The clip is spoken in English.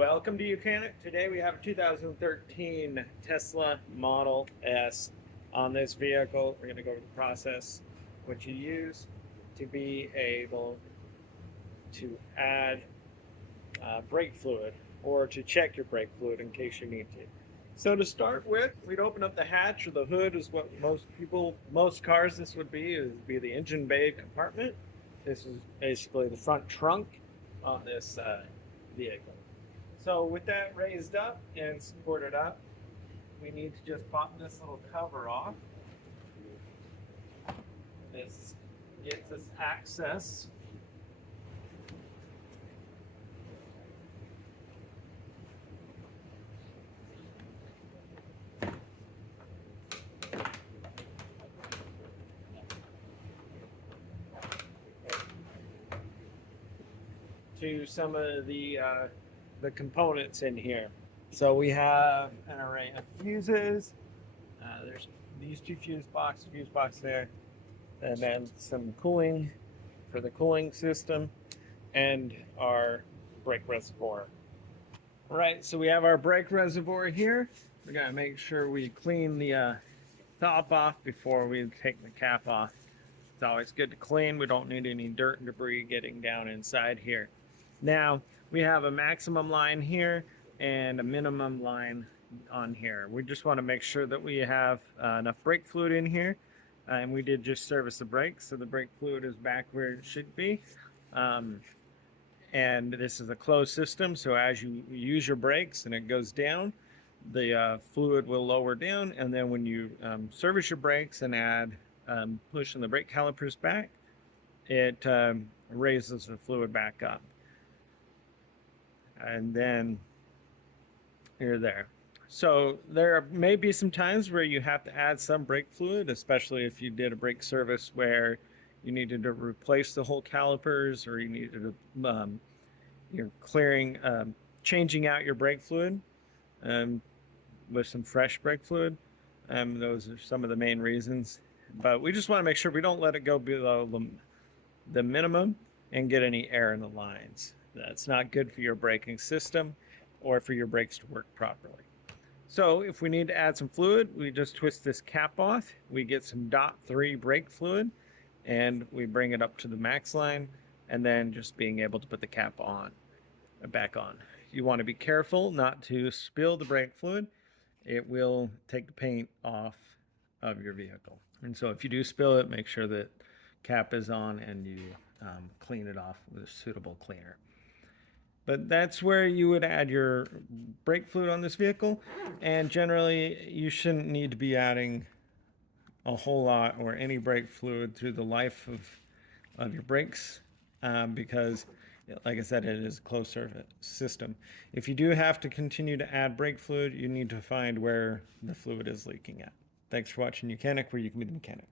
Welcome to Mechanic. Today we have a 2013 Tesla Model S on this vehicle. We're going to go over the process, what you use to be able to add brake fluid or to check your brake fluid in case you need to. So to start with, we'd open up the hatch or the hood is what most cars this would be. It would be the engine bay compartment. This is basically the front trunk on this vehicle. So with that raised up and supported up, we need to just pop this little cover off. This gives us access to some of the components in here. So we have an array of fuses. There's these two fuse box there, and then some cooling for the cooling system, and our brake reservoir. All right, so we have our brake reservoir here. We gotta make sure we clean the top off before we take the cap off. It's always good to clean. We don't need any dirt and debris getting down inside here. Now, we have a maximum line here and a minimum line on here. We just want to make sure that we have enough brake fluid in here. And we did just service the brakes, so the brake fluid is back where it should be. And this is a closed system, so as you use your brakes and it goes down, the fluid will lower down. And then when you service your brakes and add pushing the brake calipers back, it raises the fluid back up. And then you're there. So there may be some times where you have to add some brake fluid, especially if you did a brake service where you needed to replace the whole calipers, or you needed to you're clearing, changing out your brake fluid with some fresh brake fluid. Those are some of the main reasons. But we just want to make sure we don't let it go below the minimum and get any air in the lines. That's not good for your braking system or for your brakes to work properly. So if we need to add some fluid, we just twist this cap off. We get some .3 brake fluid and we bring it up to the max line, and then just being able to put the cap on, back on. You want to be careful not to spill the brake fluid. It will take the paint off of your vehicle. And so if you do spill it, make sure that cap is on and you clean it off with a suitable cleaner. But that's where you would add your brake fluid on this vehicle. And generally, you shouldn't need to be adding a whole lot or any brake fluid through the life of your brakes because, like I said, it is a closed service system. If you do have to continue to add brake fluid, you need to find where the fluid is leaking at. Thanks for watching Mechanic, where you can be the mechanic.